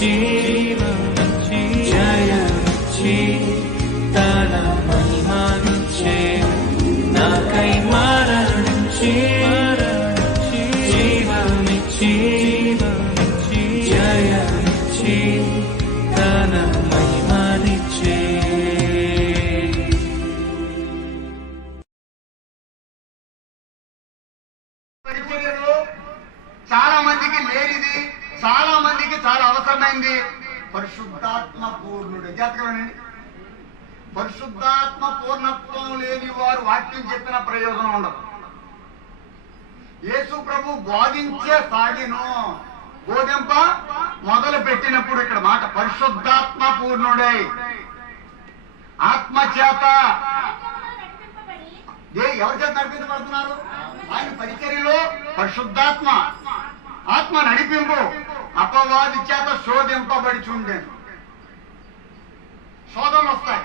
జీవమిచ్చి జయమిచ్చి తన మహిమనిచ్చే నాకై మరణించి జీవమిచ్చి జయమిచ్చి తన మహిమనిచ్చే. చాలా మందికి లేనిది, చాలా మందికి చాలా అవసరమైంది పరిశుద్ధాత్మ పూర్ణుడు. జాతకమేనండి. పరిశుద్ధాత్మ పూర్ణత్వం లేని వారు వాక్యం చెప్పిన ప్రయోజనం ఉండదు. యేసు ప్రభు బోధించే సాగిను బోధింప మొదలు పెట్టినప్పుడు ఇక్కడ మాట పరిశుద్ధాత్మ పూర్ణుడై ఆత్మచేత ఎవరి చేత నడిపించబడుతున్నారు? ఆయన పరిచర్యలో పరిశుద్ధాత్మ ఆత్మ నడిపింపు అపవాది చేత శోధింపబడి చూడేను. శోధనలు వస్తాయి.